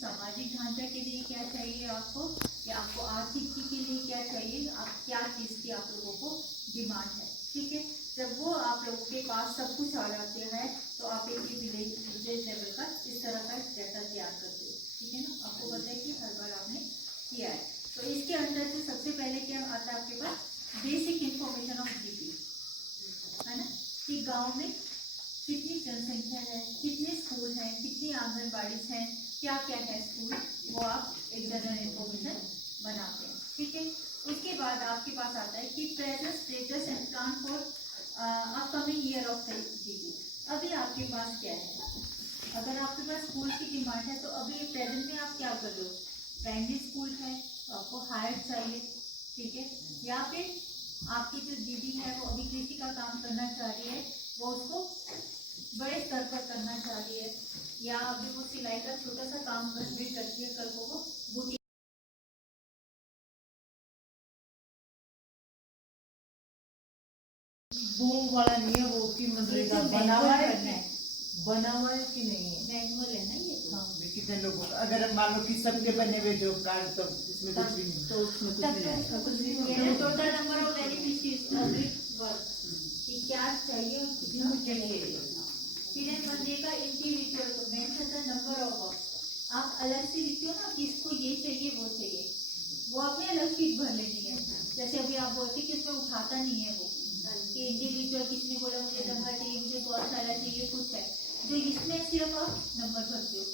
सामाजिक ढांचा के लिए क्या चाहिए आपको, या आपको आर्थिक के लिए क्या चाहिए, आप क्या चीज़ की आप लोगों को डिमांड है। ठीक है, जब वो आप लोगों के पास सब कुछ आ जाते हैं तो आप एक विलेज लेवल का इस तरह का डाटा तैयार करते हो। ठीक है ना, आपको पता है कि हर बार आपने किया है। तो इसके अंदर से सबसे पहले क्या आता है आपके पास, बेसिक इंफॉर्मेशन ऑफ जीपी, है ना, कि गांव में कितनी जनसंख्या है, कितने स्कूल हैं, कितनी आंगनबाड़ी हैं, क्या क्या है स्कूल, वो आप एक जनरल इंफॉर्मेशन बनाते हैं। ठीक है, उसके बाद आपके पास आता है कि present status and plan for upcoming year of GP. अभी आपके पास क्या है, अगर आपके पास स्कूल की डिमांड है तो अभी प्रेजेंट में आप क्या कर रहे हो, प्राइमरी स्कूल है तो आपको हायर चाहिए। ठीक है, या फिर आपकी जो दीदी है वो अभी कृषि का काम करना चाह रही है, वो उसको बड़े स्तर पर करना चाह रही है, या अभी वो सिलाई का छोटा सा काम घर में करती है, कल को वो बुटीक। वो वाला नहीं है, वो की मनरेगा बना हुआ है कि नहीं है, मैनुअल है ना ये तो। हाँ, कितने लोगों का, अगर मान लो कि सबके बने हुए जॉब कार्ड, तो इसमें कुछ भी नहीं, तो उसमें कुछ नहीं। Total number of beneficiaries oblique work कि क्या चाहिए और कितना चाहिए। फिर मनरेगा इंडिविजुअल को mention the number of work, आप अलग से लिखते हो ना कि इसको ये चाहिए वो चाहिए, वो अपने अलग शीट भर लेनी है। जैसे अभी आप बोलते कि इसमें उठाता नहीं है वो कि इंडिविजुअल, किसने बोला मुझे दंगा चाहिए, मुझे गौशाला चाहिए, कुछ है जो इसमें सिर्फ आप नंबर भरते हो,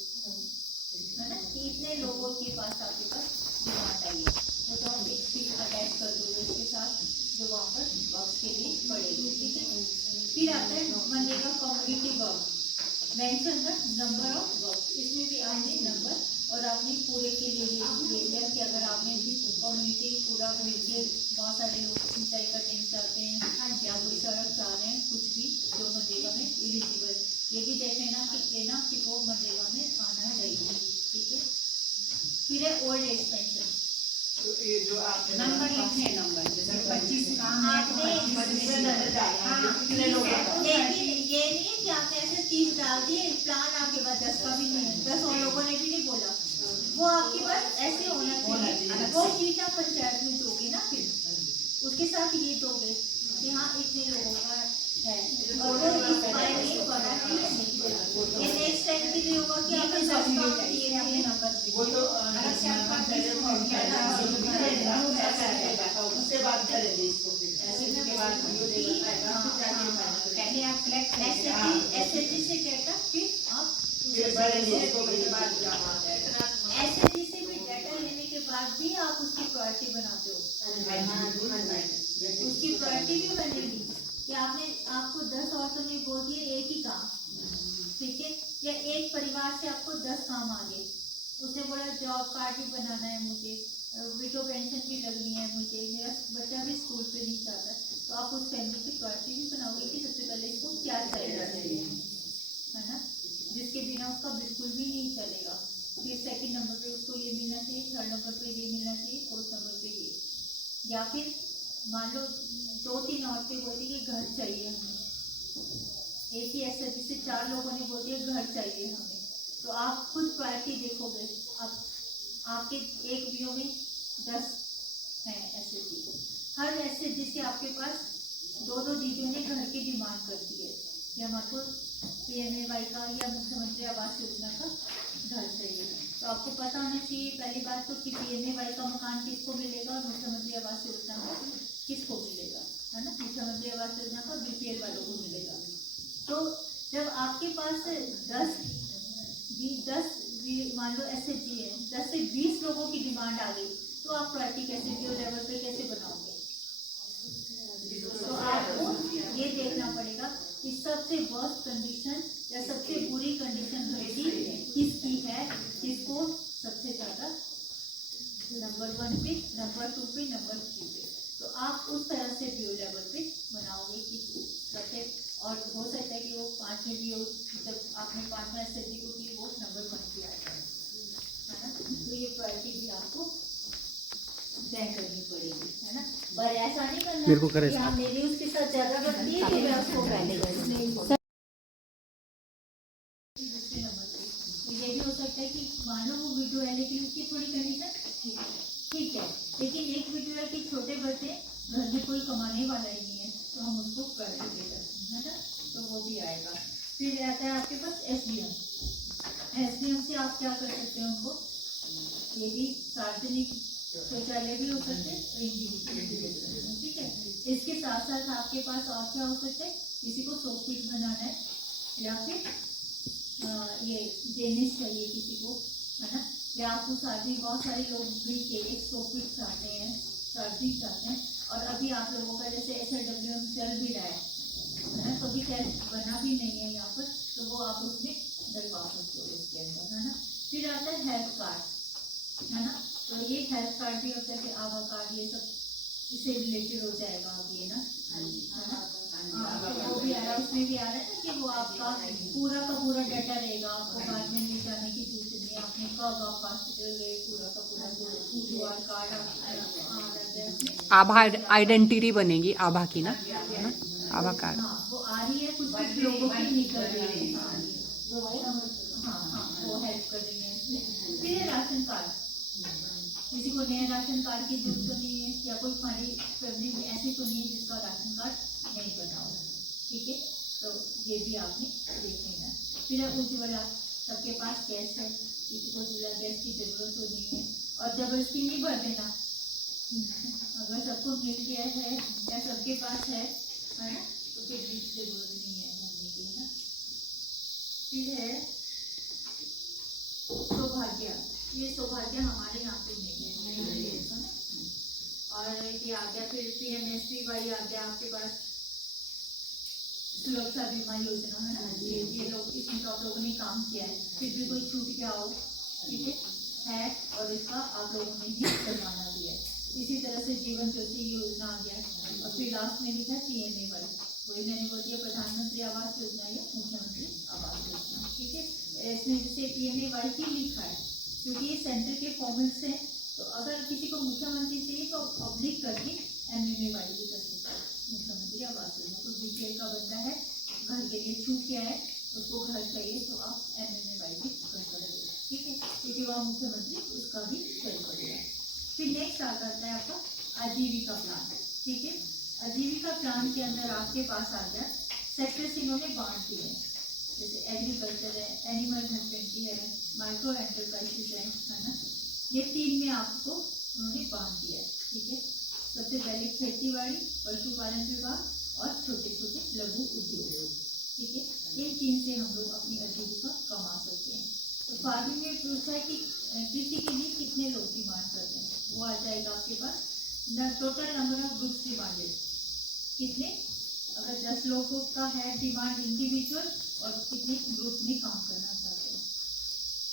है ना, कि इतने लोगों के पास आपके पास डिमांड आई है, वो तो आप एक शीट अटैच कर दोगे उसके साथ जो वहाँ पर बॉक्स के लिए पड़ेगी। ठीक है, फिर आता है MNREGA community work, mention the number of work, इसमें भी आपने नंबर और आपने पूरे के लिए ये लिया कि अगर आपने कम्युनिटी पूरा मिलकर बहुत सारे लोग सिंचाई का टैंक चाहते हैं या कोई सड़क चाह रहे हैं, कुछ भी जो मनरेगा में एलिजिबल, ये भी देख लेना कि वो मनरेगा में आना चाहिए। ठीक है, फिर है ओल्ड एज पेंशन, तो ये जो आपने नंबर लिखने, नंबर जैसे 25 काम है तो 25 लेकिन ये नहीं है कि आपने ऐसे 30 डाल दिए, प्लान आपके पास 10 का भी नहीं है, 10 और लोगों ने भी नहीं बोला, वो आपके पास ऐसे होना चाहिए। वो चीज आप पंचायत में दोगे ना, फिर उसके साथ ये दोगे कि हाँ इतने लोगों का है, और वो एक्सपायर नहीं होना चाहिए। ये नेक्स्ट टाइम के लिए होगा कि आपने 10 काम दिए थे नंबर, वो तो उससे बात करेंगे इसको, फिर उसके बाद पहले आप कलेक्ट एसएचजी से डाटा, फिर आप भरेंगे इसको, फिर बाद एसएचजी से भी डाटा लेने के बाद भी आप उसकी प्रायोरिटी बनाते हो, उसकी प्रायोरिटी भी बनेगी कि आपको 10 औरतों ने बोल दिए एक ही काम, ठीक है, या एक परिवार से आपको 10 काम आ गए, उसने बोला जॉब कार्ड भी बनाना है मुझे, विडो पेंशन भी लगनी है मुझे, मेरा बच्चा भी स्कूल पे नहीं जाता, तो आप उस फैमिली की प्रायोरिटी भी बनाओगे कि सबसे पहले इसको क्या चाहिए, है ना, जिसके बिना उसका बिल्कुल भी नहीं चलेगा। फिर सेकंड नंबर पे उसको ये मिलना चाहिए, थर्ड नंबर पे ये मिलना चाहिए, फोर्थ नंबर पे ये, या फिर मान लो 2-3 औरतें बोलती कि घर चाहिए हमें, एक ही ऐसा जिससे 4 लोगों ने बोल दिया घर चाहिए हमें, तो आप खुद प्रायोरिटी देखोगे। अब आपके एक बीओ में 10 हैं एसएचजी, हर एसएचजी से आपके पास 2-2 दीदियों ने घर की डिमांड कर दी है कि हमको पीएमएवाई का या मुख्यमंत्री आवास योजना का घर चाहिए, तो आपको पता होना चाहिए पहली बात तो कि पीएमएवाई का मकान किसको मिलेगा और मुख्यमंत्री आवास योजना का किसको मिलेगा, है ना, मुख्यमंत्री आवास योजना का बीपीएल वालों को मिलेगा। तो जब आपके पास 10 मान लो एसएचजी है, 10 से 20 लोगों की डिमांड आ गई, तो आप प्रायोरिटी कैसे बीओ लेवल पे कैसे बनाओगे, तो आपको ये देखना पड़ेगा कि सबसे वर्स्ट कंडीशन या सबसे बुरी कंडीशन किसकी है, किसको सबसे ज्यादा नंबर 1 पे, नंबर 2 पे, नंबर 3 पे, तो आप उस तरह से बीओ लेवल पे बनाओगे कि सबसे, और हो सकता है कि वो 5 में भी हो, जब आपने 5 में एसएचजी को की वो नंबर 1 पे आ जाए, है ना, तो ये प्रायोरिटी भी आपको तय करनी पड़ेगी, है ना, पर ऐसा नहीं करना कि हाँ मेरी उसके साथ ज्यादा बनती है कि मैं उसको पहले दूसरे नंबर पे, तो ये भी हो सकता है कि मान लो वो विडो है लेकिन उसकी थोड़ी कंडीशन ठीक है, लेकिन एक विडो है कि छोटे बच्चे घर में कोई कमाने वाला ही नहीं है तो हम उसको कर देते है ना, तो वो भी आएगा। फिर आता है आपके पास एसडीएम से आप क्या कर सकते हैं उनको, ये भी सार्वजनिक शौचालय भी हो सकते हैं और इंडिविजुअल भी हो सकते हैं, ठीक है। इसके साथ साथ आपके पास और क्या हो सकता है, किसी को सोकपीट बनाना है या फिर ये जेनिस चाहिए किसी को, है ना, या आपको साथ में बहुत सारे लोग भी के एक सोकपीट चाहते हैं, सर्जरी चाहते हैं, और अभी आप लोगों का जैसे SLWM चल भी रहा है ना, कभी टेस्ट बना भी नहीं है यहाँ पर, तो वो आप उसमें डलवा सकते हो उसके अंदर, है ना। फिर आता है हेल्थ कार्ड, है ना, तो ये हेल्थ कार्ड भी होता है कि आधार कार्ड ये सब इससे रिलेटेड हो जाएगा अब ये ना, है ना। तो वो भी आ रहा है, उसमें भी आ रहा है ना कि वो आपका पूरा का पूरा डाटा रहेगा, आपको बाद में ले जाने की जरूरत नहीं, आपने कब आप हॉस्पिटल गए पूरा का पूरा QR कार्ड आ रहा है, आभा आइडेंटिटी बनेगी आभा की ना, है ना, आभा कार्ड। हाँ वो आ रही है, कुछ लोगों की निकल रही है, हाँ वो हेल्प कर रही है इसमें। फिर है राशन कार्ड, किसी को नया राशन कार्ड की जरूरत तो नहीं है, या कोई हमारी फैमिली में ऐसी तो नहीं है जिसका राशन कार्ड नहीं बना हो, ठीक है, तो ये भी आपने देख लेना है। फिर है उज्ज्वला, सबके पास गैस है, किसी को उज्ज्वला गैस की जरूरत तो नहीं है, और जबरदस्ती नहीं भर देना, अगर सबको मिल गया है या सबके पास है ना, तो फिर भी जरूरत नहीं है भरने की, है ना। फिर है सौभाग्य, ये सौभाग्य हमारे यहाँ पे नहीं है, और ये आ गया। फिर PMSBY आ गया आपके पास, सुरक्षा बीमा योजना, है ना, ये लोग इसमें तो आप लोगों ने काम किया है, फिर भी कोई छूट गया हो, ठीक है, और इसका आप लोगों ने ही करवाना भी है। इसी तरह से जीवन ज्योति योजना आ गया, और फिर लास्ट में लिखा PMAY, वही मैंने बोल दिया, प्रधानमंत्री आवास योजना या मुख्यमंत्री आवास योजना, ठीक है। इसमें जैसे PMAY ही लिखा है क्योंकि ये सेंटर के फॉर्मेट से, तो अगर किसी को मुख्यमंत्री चाहिए तो पब्लिक करके MMAY भी कर सकता है, मुख्यमंत्री आवास योजना। तो BPL का बंदा है, घर के लिए छूट गया है, उसको घर चाहिए तो आप MMAY भी कर सकते हैं, ठीक है, क्योंकि वह मुख्यमंत्री उसका भी चल पड़ेगा। फिर नेक्स्ट आ जाता है आपका आजीविका प्लान, ठीक है। आजीविका प्लान के अंदर आपके पास आ गया सेक्टर्स इन्होंने बांट दिए हैं, जैसे एग्रीकल्चर है, एनिमल हस्बेंड्री है, माइक्रो एंटरप्राइजेस है ना, ये 3 में आपको उन्होंने बांट दिया है, ठीक है। सबसे पहले खेतीबाड़ी, पशुपालन विभाग और छोटे छोटे लघु उद्योग, ठीक है, इन 3 से हम लोग अपनी आजीविका कमा सकते हैं। तो फार्मिंग में पूछा है कि कृषि के लिए कितने लोग डिमांड करते हैं, वो आ जाएगा आपके पास total number of groups demanded, कितने, अगर 10 लोगों का है डिमांड इंडिविजुअल, और कितने ग्रुप में काम करना चाहते हैं,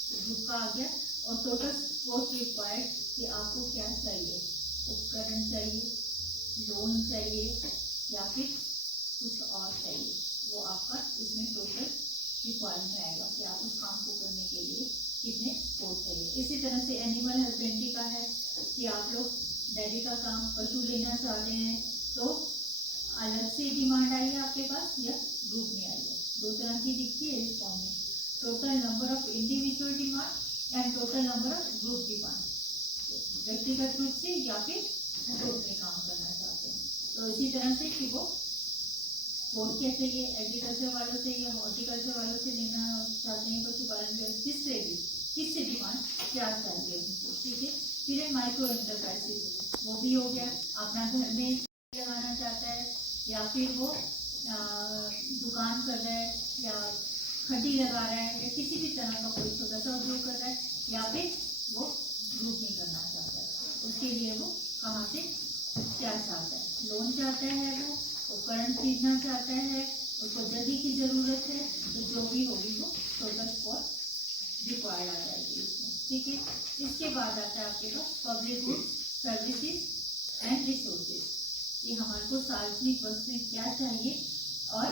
तो ग्रुप का आ गया। और टोटल सपोर्ट रिक्वायर्ड कि आपको क्या चाहिए, उपकरण चाहिए, लोन चाहिए या फिर कुछ और चाहिए, वो आपका इसमें टोटल रिक्वायरमेंट आएगा कि आप उस काम को करने के लिए कितने सपोर्ट चाहिए। इसी तरह से एनिमल हस्बेंड्री का है कि आप लोग डेयरी का काम, पशु लेना चाह रहे हैं तो अलग से डिमांड आई है आपके पास या ग्रुप में आई है, 2 तरह की दिखती है इस फॉर्म में, total number of individual demand and total number of group demand, व्यक्तिगत रूप से या फिर ग्रुप में काम करना चाहते हैं। तो इसी तरह से कि वो स्पोर्ट क्या चाहिए, एग्रीकल्चर वालों से या हॉर्टिकल्चर वालों से लेना चाहते हैं, पशुपालन में किससे डिमांड क्या चाहिए उनको, ठीक है। फिर है माइक्रो एंटरप्राइजेस, वो भी हो गया, अपना घर में लगाना चाहता है या फिर वो दुकान कर रहा है या खड्डी लगा रहा है या किसी भी तरह का कोई छोटा सा उद्योग कर रहा है, या फिर वो ग्रुप में करना चाहता है, उसके लिए वो कहाँ से क्या चाहता है, लोन चाहता है, वो उपकरण खरीदना चाहता है, उसको जल्दी की ज़रूरत है, तो जो भी होगी वो टोटल स्पॉट रिक्वायर्ड आ जाएगी इसमें, ठीक है। इसके बाद आता है आपके पास public goods, services and resources, ये हमारे को सार्वजनिक वस्तुएं क्या चाहिए और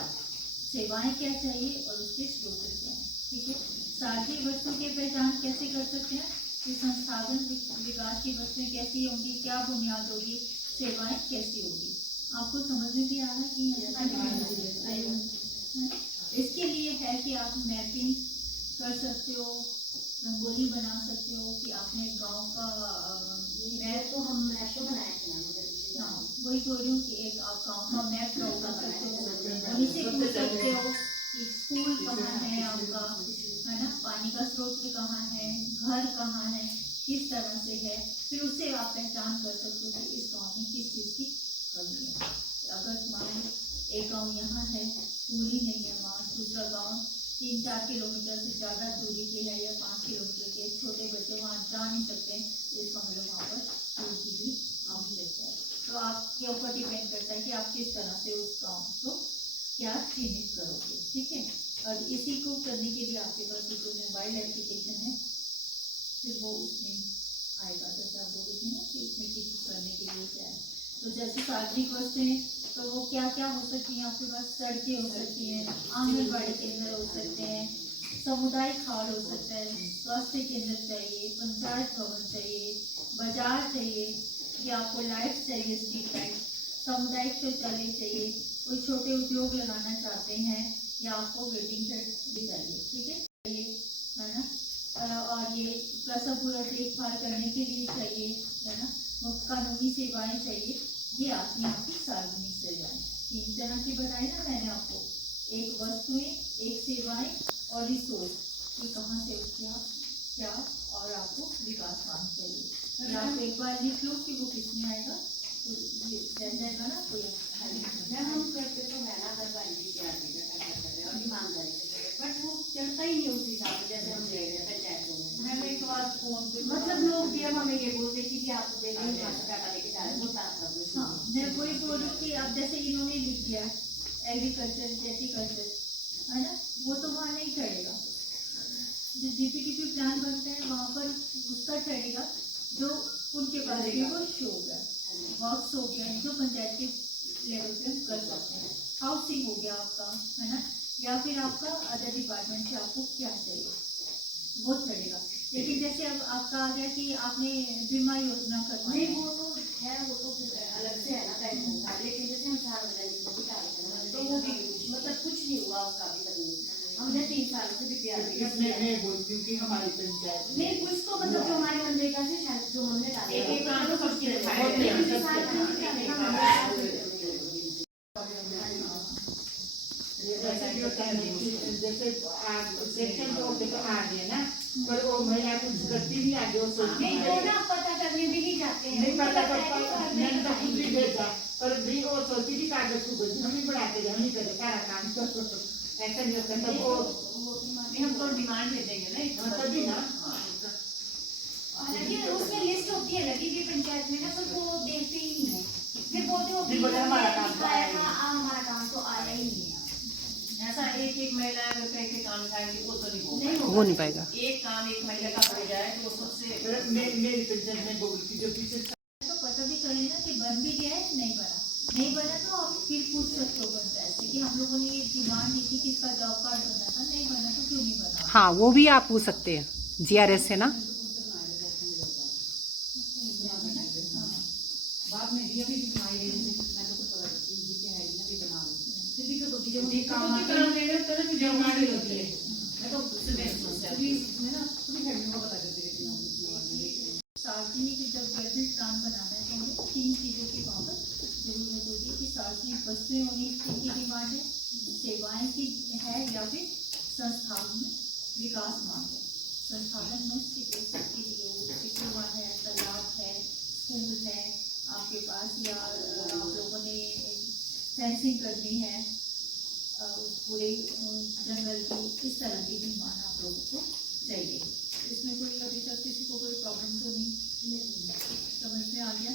सेवाएं क्या चाहिए और उसके स्रोत क्या हैं, ठीक है। सार्वजनिक वस्तु की पहचान कैसे कर सकते हैं कि संसाधन विकास की वस्तुएं कैसी होंगी, क्या बुनियाद होगी, सेवाएं कैसी होगी, आपको समझ में भी आ रहा है कि इसके लिए है कि आप मैपिंग कर सकते हो, रंगोली बना सकते हो कि आपने गांव का मैप, तो हम मैप तो बनाए थे ना मुझे पिछली बार। हाँ वही बोल रही हूँ कि एक आप गांव का मैप ड्रॉ कर सकते हो, वहीं से पूछ सकते हो कि स्कूल कहाँ है आपका, है ना, पानी का स्रोत कहाँ है, घर कहाँ है, किस तरह से है, फिर उससे आप पहचान कर सकते हो कि इस गांव में किस चीज़ की कमी है। अगर मान लो एक गांव यहाँ है, स्कूल ही नहीं है वहाँ, दूसरा गांव 3-4 किलोमीटर से ज़्यादा दूरी पे है या 5 किलोमीटर के, छोटे बच्चे वहाँ जा नहीं सकते हैं, तो इसका मतलब वहाँ पर स्कूल की भी आवश्यकता है। तो आपके ऊपर डिपेंड करता है कि आप किस तरह से उस गाँव को क्या चिन्हित करोगे, ठीक है। और इसी को करने के लिए आपके पास एक मोबाइल एप्लीकेशन है, फिर वो उसमें आएगा, जैसे आप बोल रहे थे ना कि उसमें टिक करने के लिए क्या है। तो जैसे सार्वजनिक वस्तुएं, तो वो क्या क्या हो सकती हैं आपके पास, सड़कें हो सकती हैं, आंगनबाड़ी केंद्र हो सकते हैं, सामुदायिक हॉल हो सकता है, स्वास्थ्य केंद्र चाहिए, पंचायत भवन चाहिए, बाजार चाहिए, या आपको लाइट चाहिए, स्ट्रीट लाइट, सामुदायिक शौचालय चाहिए, कोई छोटे उद्योग लगाना चाहते हैं, या आपको वेटिंग शेड भी चाहिए, ठीक है, ये है ना। और ये प्रसव पूर्व देखभाल करने के लिए चाहिए, है ना, वो कानूनी सेवाएं चाहिए, ये आती हैं आपकी सार्वजनिक सेवाएं। 3 तरह की बताई ना मैंने आपको, एक वस्तुएं, एक सेवाएं और रिसोर्स, ये कहाँ से क्या और आपको विकास काम चाहिए। आप एक बार लिख लो कि वो किसमें आएगा, तो ये जाएगा ना कोई। हम करते तो है ना, हर बार भी क्या और ईमानदारी से, बट वो चलता ही नहीं उस हिसाब से जैसे हम ले रहे हैं पंचायतों में। मैंने एक बार फोन पे मतलब लोग भी अब हमें ये बोलते कि जी आप दे रहे हैं पैसा लेके जा रहे हैं, वो साथ हाँ मैं वही बोल रही हूँ कि अब जैसे इन्होंने लिख दिया एग्रीकल्चर जेटिकल्चर, है ना, वो तो वहाँ नहीं चढ़ेगा। जो जीपीटीपी प्लान बनता है वहाँ पर उसका चढ़ेगा जो उनके पास भी वो शो होगा, वर्क्स हो गया जो पंचायत के लेवल पे हम कर सकते हैं, हाउसिंग हो गया आपका, है ना, या फिर आपका अदर डिपार्टमेंट से आपको क्या चाहिए वो चढ़ेगा। लेकिन जैसे अब आपका आ गया कि आपने बीमा योजना करवाई, नहीं वो तो है, वो तो अलग से है ना बैंक का, लेकिन जैसे हम 4 बजे तो वो भी मतलब कुछ नहीं हुआ उसका अभी तक। हमने 3 साल से भी तैयार किया। मैं बोलती हूँ कि हमारी पंचायत नहीं कुछ तो मतलब जो हमारे मनरेगा से शायद जो हमने डाला एक काम तो सबके जैसे सेक्शन तो होते तो आ गए ना, पर वो महिला कुछ करती नहीं आगे, वो सोचती नहीं वो ना पता करने भी नहीं जाते हैं, नहीं पता तो मैंने तो खुद भी भेजा, पर भी वो सोचती थी कागज को हम ही बढ़ाते हम ही करे सारा काम, तो ऐसा नहीं होता। तब वो हम तो डिमांड दे देंगे ना तभी ना, हालांकि उसमें लिस्ट होती है लगी हुई पंचायत में ना, पर वो देखते ही नहीं है, फिर बोलते हो नहीं, बोला हमारा काम तो आया ही था, हमारा काम तो आया ही नहीं है। ऐसा एक महिला अगर कैसे काम खाएगी वो तो नहीं होगा, वो नहीं पाएगा। एक काम एक महिला का हो जाए तो सबसे मेरी पंचायत में बोलती जो पीछे तो पता भी कर लेना कि बन भी गया है नहीं बना, नहीं बना तो आप फिर पूछ सकते हो पंचायत से कि हम लोगों ने ये डिमांड दी थी कि इसका जॉब कार्ड बना था, नहीं बना तो क्यों नहीं बना। हाँ वो भी आप पूछ सकते हैं GRS से ना। बाद में भी अभी मैं तो कुछ पता नहीं कि है ना भी बना लो, फिर दिक्कत होती है ये काम लेने तरह की डिमांड होती है। मैं तो सुबह समस्या अभी मैं ना पूरी फैमिली को बता देती रहती हूँ। सार्वजनिक जब गवर्नमेंट प्लान बनाना है तो हमें 3 चीज़ों की वहाँ पर जरूरत होती है कि सार्वजनिक वस्तुएं होनी की डिमांड है, सेवाएं की है, या फिर संस्थान में विकास मांग है। संसाधन में सिक्योर है, तालाब है, स्कूल है आपके पास, या आप लोगों ने फेंसिंग करनी है पूरे जंगल की, इस तरह की डिमांड आप लोगों को चाहिए। इसमें कोई अभी तक किसी को कोई प्रॉब्लम तो नहीं समझ में आ गया?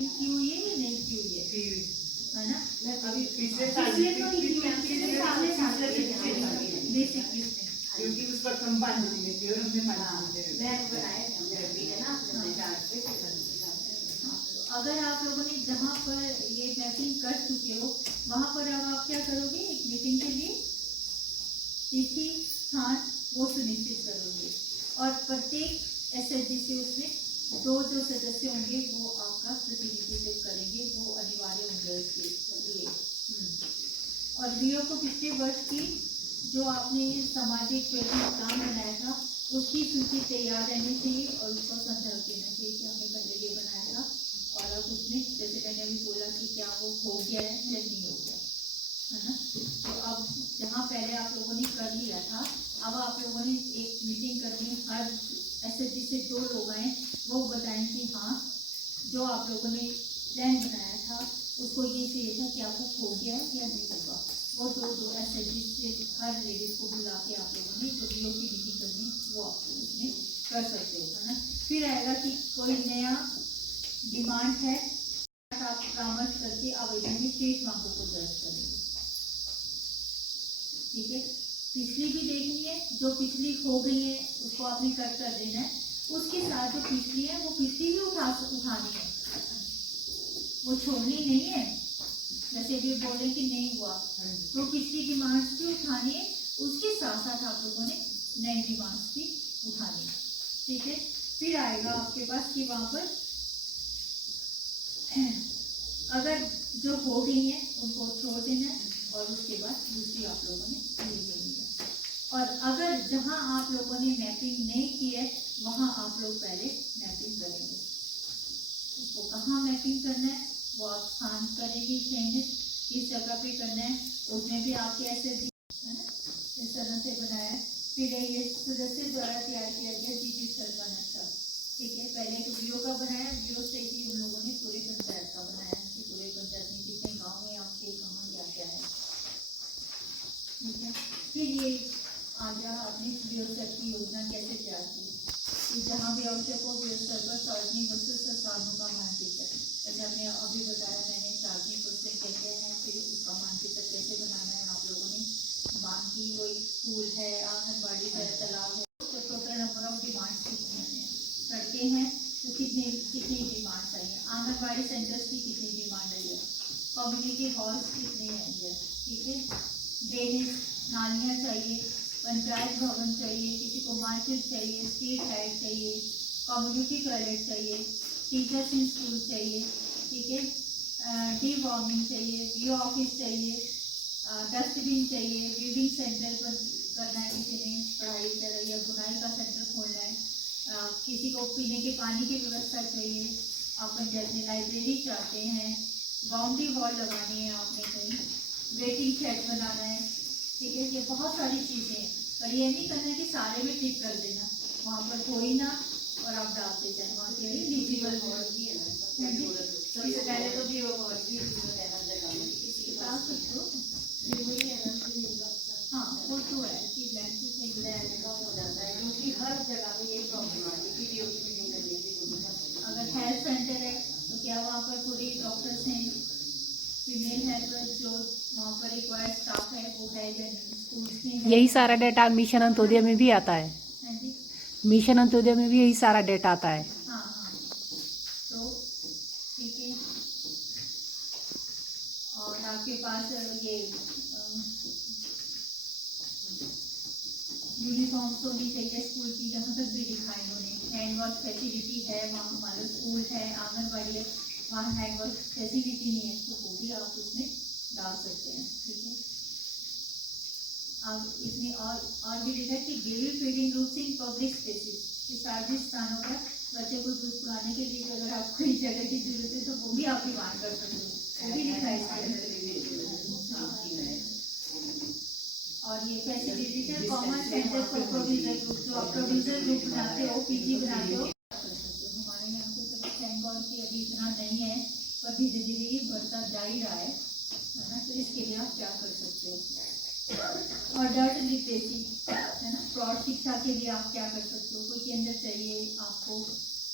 की हुई है या नहीं की हुई है ना? अभी पिछले साल बेसिक किसमें, क्योंकि उस वक्त हम बांध नहीं थे और हमने बैग बनाए थे हमने रवि के ना अपने चार्ट पे। अगर आप लोगों ने जहाँ पर ये मैपिंग कर चुके हो वहाँ पर अब आप क्या करोगे, एक मीटिंग के लिए तिथि स्थान वो सुनिश्चित करोगे और प्रत्येक SHG से उसमें दो जो सदस्य होंगे वो आपका प्रतिनिधित्व करेंगे, वो अनिवार्य होंगे उसके लिए। और वीओ को पिछले वर्ष की जो आपने सामाजिक काम बनाया था उसकी सूची तैयार रहनी चाहिए और उसको संदर्भ देना चाहिए कि हमने पहले ये बनाया था और अब उसमें जैसे मैंने अभी बोला कि क्या वो हो गया है या नहीं हो गया है ना। तो अब जहाँ पहले आप लोगों ने कर लिया था, अब आप लोगों ने एक मीटिंग करनी, हर एसएचजी से 2 लोग आए, वो बताएं कि हाँ जो आप लोगों ने प्लान बनाया था उसको ये चाहिए था कि आपको हो गया है या नहीं होगा। वो 2 एसएचजी से हर लेडीज को बुला के आप लोगों ने जो वीओ की मीटिंग करनी वो आप लोग उसमें कर सकते हो, है ना। फिर आएगा कि कोई नया डिमांड है, आप परामर्श करके आवेदन में शेष मांगों को दर्ज करेंगे। ठीक है, पिछली भी देखनी है, जो पिछली हो गई है उसको आपने कट कर देना है, उसके साथ जो पिछली है वो पिछली भी उठानी है, वो छोड़नी नहीं है। जैसे भी बोले कि नहीं हुआ तो पिछली डिमांड्स भी उठानी है, उसके साथ साथ आप लोगों ने नई डिमांड्स भी उठानी है। ठीक है, फिर आएगा आपके पास कि वहाँ पर अगर जो हो गई है उनको छोड़ देना है और उसके बाद दूसरी आप लोगों ने ले लेनी है। और अगर जहाँ आप लोगों ने मैपिंग नहीं की है वहाँ आप लोग पहले मैपिंग करेंगे। उसको कहाँ मैपिंग करना है वो आप स्थान करेंगे, चयनित किस जगह पे करना है, उसमें भी आपके ऐसे है ना इस तरह से बनाया है। फिर ये सदस्य द्वारा तैयार किया गया जीटी स्तर का नक्शा। ठीक है, पहले एक वीओ का बनाया, वीओ से ही उन लोगों ने पूरे पंचायत का बनाया कि पूरे पंचायत में कितने गाँव है आपके, कहाँ क्या क्या है। ठीक है, फिर ये आ गया आपने वीओ स्तर की योजना कैसे तैयार की कि जहाँ भी आवश्यक हो वीओ स्तर पर सार्वजनिक वस्तु संसाधनों का मानचित्र, जैसे आपने अभी बताया मैंने सार्वजनिक वस्तुएं क्या है, फिर उसका मानचित्र कैसे बनाना है आप लोगों ने। बाकी कोई स्कूल है, आंगनबाड़ी है, तालाब है, तो टोटल नंबर ऑफ डिमांड्स कितनी है, सड़कें हैं तो कितनी डिमांड चाहिए, आंगनबाड़ी सेंटर्स की कितनी डिमांड है, कम्युनिटी हॉल्स कितने हैं। ठीक है, ड्रेनेज नालियाँ चाहिए, पंचायत भवन चाहिए, किसी को मार्केट चाहिए, स्ट्रीट लाइट चाहिए, कम्युनिटी टॉयलेट चाहिए, टीचर्स इन स्कूल चाहिए। ठीक है, डी वार्मिंग चाहिए, वीओ ऑफिस चाहिए, डस्टबिन चाहिए, रीडिंग सेंटर पर करना है, किसी ने पढ़ाई कर या बुनाई का सेंटर खोलना है, किसी को पीने के पानी की व्यवस्था चाहिए, आप पंचायत में लाइब्रेरी चाहते हैं, बाउंड्री वॉल लगानी है आपने कहीं, वेटिंग शेड बनाना है। ठीक है, ये बहुत सारी चीज़ें हैं, पर ये नहीं करना कि सारे में टिक कर देना, वहाँ पर कोई ना और आप डालते जाए। वहाँ के लिए डिजिटल वार्ड भी है ना, सबसे पहले तो भी वो वार्ड भी है हर जगह में, डाल सकते हो। वही है ना, हाँ वो तो है कि लैंड से सही लैंड का हो जाता है, क्योंकि हर जगह में यही प्रॉब्लम आती है कि वीडियो की मीटिंग करने के लिए। अगर हेल्थ सेंटर है तो क्या वहाँ पर पूरे डॉक्टर्स हैं, फीमेल हेल्पर जो वहाँ पर रिक्वायर्ड स्टाफ है वो है या नहीं, स्कूल्स में यही सारा डेटा मिशन अंत्योदय में भी आता है। हाँ जी, मिशन अंत्योदय में भी यही सारा डेटा आता है। हाँ हाँ, तो ठीक है। और आपके पास ये यूनिफॉर्म्स होनी चाहिए स्कूल की, जहाँ तक भी लिखा है इन्होंने। हैंड वॉश फैसिलिटी है, वहाँ हमारा स्कूल है, आंगनबाड़ी है, वहाँ हैंड वॉश फैसिलिटी नहीं है तो वो भी आप उसमें डाल सकते हैं। ठीक है, अब इसमें और भी लिखा है कि baby feeding groups in public spaces, कि सार्वजनिक स्थानों पर बच्चे को दूध पिलाने के लिए अगर आपको इस जगह की जरूरत है तो वो भी आप डिमांड कर सकते हो, वो भी लिखा है। और ये फैसिलिटी है common centre for producer group, जो आप प्रोड्यूसर ग्रुप बनाते हो, पीजी बनाते हो। हमारे यहाँ तो चलो थैंक गॉड कि अभी इतना नहीं है, पर धीरे धीरे ये बढ़ता जा ही रहा है ना। तो इसके लिए आप क्या कर सकते हो। और डर्ट लिटरेसी है ना, प्रौढ़ शिक्षा के लिए आप क्या कर सकते हो, कोई केंद्र चाहिए आपको।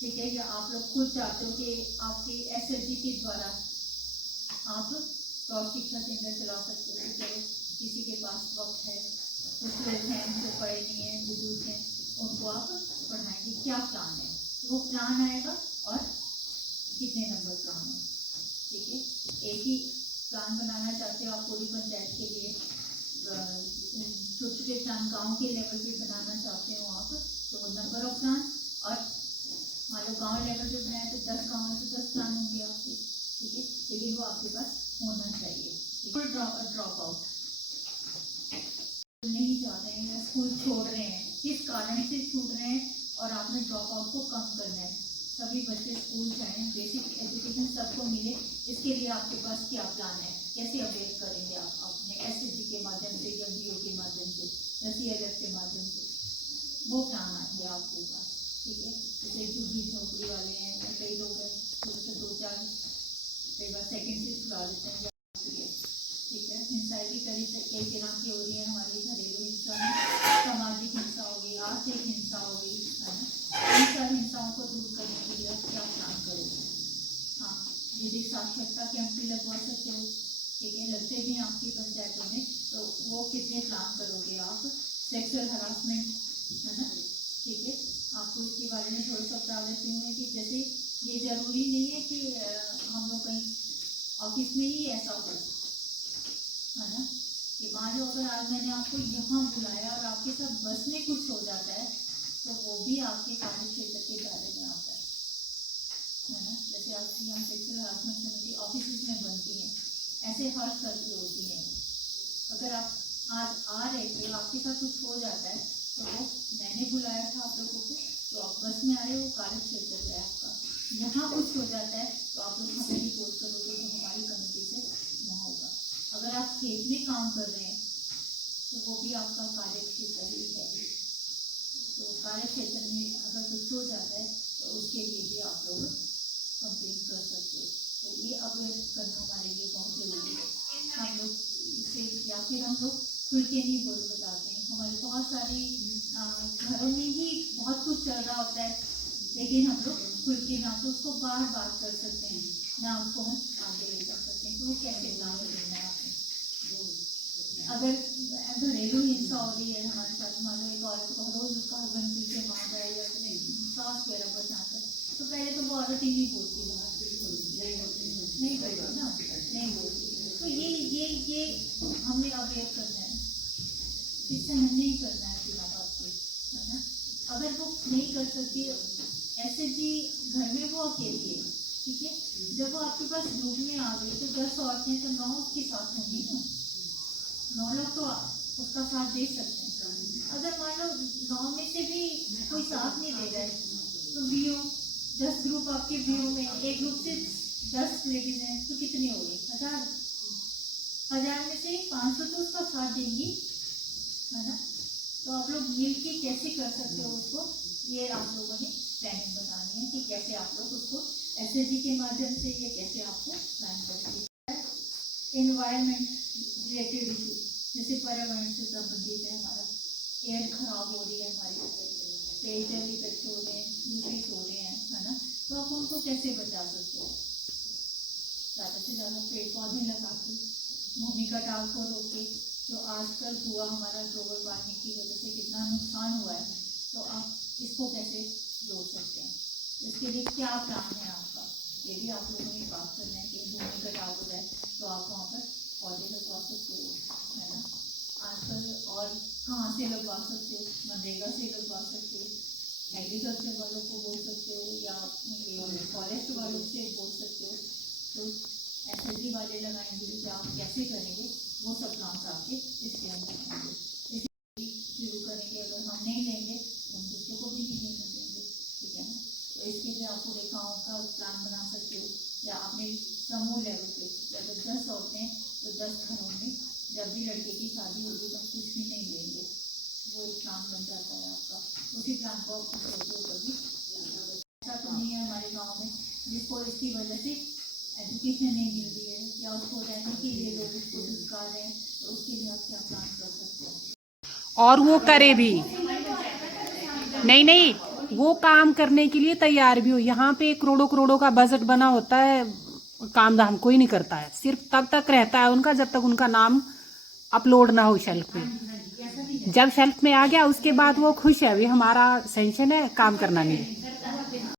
ठीक है, या आप लोग खुद चाहते हो कि आपके एसएचजी के द्वारा आप प्रौढ़ शिक्षा केंद्र चला सकते हो। चलो किसी के पास वक्त है, कुछ लोग हैं जो पढ़े नहीं हैं, बुजुर्ग हैं, उनको आप पढ़ाएंगे, क्या प्लान है, तो वो प्लान आएगा और कितने नंबर प्लान है। ठीक है, एक ही प्लान बनाना चाहते हो आप पूरी पंचायत के लिए, छोटे छोटे प्लान गाँव के लेवल पे बनाना चाहते हो आप, तो नंबर ऑफ प्लान और मान लो गांव लेवल पे बनाए तो 10 गाँव तो 10 प्लान होंगे आपके, ठीक है, लेकिन वो आपके पास होना चाहिए। ड्रॉप आउट नहीं जा रहे हैं या स्कूल छोड़ रहे हैं, किस कारण से छूट रहे हैं और आपने ड्रॉप आउट को कम करना है। सभी बच्चे स्कूल जाएं, बेसिक एजुकेशन सबको मिले, इसके लिए आपके पास क्या प्लान है, कैसे अवेयर करेंगे आप अपने एसएसजी के माध्यम से या बीओ के माध्यम से या सीएलएफ के माध्यम से, वो प्लान आएंगे आपके पास, ठीक है। जैसे झुग्गी झोपड़ी वाले हैं या कई लोग हैं तो 2-4 कई बार सेकेंड से छुड़ा देते हैं, ठीक है। हिंसा भी कई तरह की हो रही है, हमारी घरेलू हिंसा है, सामाजिक हिंसा होगी, आर्थिक हिंसा होगी, है ना। इन सब हिंसाओं को दूर करने के लिए आप क्या प्लान करोगे? हाँ, यदि साक्षरता कैंप भी लगवा सकते हो, ठीक है, लगते भी हैं आपकी पंचायतों में, तो वो कितने प्लान करोगे आप? सेक्सुअल हरासमेंट, है ना, ठीक है, आपको इसके बारे में थोड़ा सा बता देती हूँ कि जैसे ये जरूरी नहीं है कि हम लोग कहीं ऑफिस में ही ऐसा हो, है ना, कि मान लो अगर आज मैंने आपको यहाँ बुलाया और आपके साथ बस में कुछ हो जाता है तो वो भी आपके कार्य क्षेत्र के दायरे में आता है ना। जैसे आपकी यहाँ सेक्सुअल हरासमेंट कमेटी ऑफिस में बनती हैं, ऐसे हर स्तर पे होती हैं। अगर आप आज आ रहे थे आपके साथ कुछ हो जाता है तो वो मैंने बुलाया था आप लोगों को, तो आप बस में आ रहे हो, कार्य क्षेत्र है आपका, यहाँ कुछ हो जाता है तो आप लोग हमें रिपोर्ट करोगे तो हमारी कमेटी से वहाँ होगा। अगर आप खेत में काम कर रहे हैं तो वो भी आपका कार्य क्षेत्र ही है, तो कार्य क्षेत्र में अगर कुछ हो जाता है तो उसके लिए भी आप लोग कंप्लेन कर सकते हो। तो ये अवेयर करना हमारे लिए बहुत ज़रूरी है। हम लोग इसे या फिर हम लोग खुल के नहीं बोल बताते हैं, हमारे बहुत सारी घरों में ही बहुत कुछ चल रहा होता है, लेकिन हम लोग खुल के ना तो उसको बार बात कर सकते हैं ना उसको हम आगे ले जा सकते हैं, तो वो कैसे लागू करना है आपने। अगर घरेलू हिंसा हो रही है हमारे साथ, मान लो एक औरत को रोज उसका हस्बैंड पीछे मार रहा है या सास कह रहा बचाता है, तो पहले तो वो औरत ही नहीं बोलती, नहीं बोलती ना, नहीं बोलती। तो ये हमने अवेयर करना है, इससे हम नहीं करना है बिना बात को, है ना। अगर वो नहीं कर सकती एसएसजी घर में वो अकेली है, ठीक है, जब वो आपके पास ग्रुप में आ गई तो 10 औरतें तो 9 उसके साथ होंगी ना, 9 लोग तो उसका साथ दे सकते हैं। अगर मान लो 9 में से भी कोई साथ नहीं दे रहा है तो बीओ 10 ग्रुप आपके बीओ में, एक ग्रुप से 10 लेडीज हैं तो कितने हो गए? 1000 में से 500 तो उसका साथ देंगी, है ना। तो आप लोग मिल के कैसे कर सकते हो उसको, ये आप लोगों ने प्लानिंग बतानी है कि कैसे आप लोग उसको एसएसजी के माध्यम से ये कैसे आपको प्लान करेंगे। एनवायरमेंट रिलेटेड इशू जैसे पर्यावरण से संबंधित है, हमारा एयर खराब हो रही है, हमारे पेयजल इकट्ठे हो रहे हैं, दूषित हो रहे हैं, है ना, तो आप उनको कैसे बचा सकते हो? ज़्यादा से ज़्यादा पेड़ पौधे लगा के, भूमि कटाव को रोके। जो आजकल हुआ हमारा ग्लोबल वार्मिंग की वजह से कितना नुकसान हुआ है, तो आप इसको कैसे रोक सकते हैं? इसके लिए क्या प्लान है आपका? ये भी आप लोगों ने बात करना है कि भूमि कटाव हो जाए तो आप वहाँ पर पौधे लगवा सकते हो, है ना। आजकल और कहाँ से लगवा सकते हो? मनरेगा से लगवा सकते हो, एग्रीकल्चर वालों को बोल सकते हो, या फॉरेस्ट वालों से बोल सकते हो। तो एसएसजी वाले लगाएंगे या आप कैसे करेंगे, वो सब प्लान आपके इसके अंदर आएंगे। शुरू करेंगे, अगर हम नहीं लेंगे तो हम दूसरों को भी नहीं लेने देंगे, ठीक है ना। तो इसके लिए आप पूरे गाँव का प्लान बना सकते हो, या आपने समूह लेवल पे अगर 10 औरतें हैं तो 10 घरों में जब भी लड़के की शादी होगी तो हम कुछ भी नहीं लेंगे, वो एक प्लान बन जाता है आपका। उसी प्लान को आप दूसरों पर भी ऐसा तो नहीं है हमारे गाँव में जिसको इसकी वजह से एजुकेशन नहीं मिल रही है या उसको रहने के लिए लोग उसको दुष्कार रहे हैं, तो उसके लिए आप क्या प्लान कर सकते हो? और वो करे भी नहीं, वो काम करने के लिए तैयार भी हो। यहाँ पे करोड़ों करोड़ों का बजट बना होता है, काम धाम कोई नहीं करता है, सिर्फ तब तक रहता है उनका जब तक उनका नाम अपलोड ना हो शेल्फ में। जब शेल्फ में आ गया उसके बाद वो खुश है, भी हमारा सेंशन है, काम करना नहीं।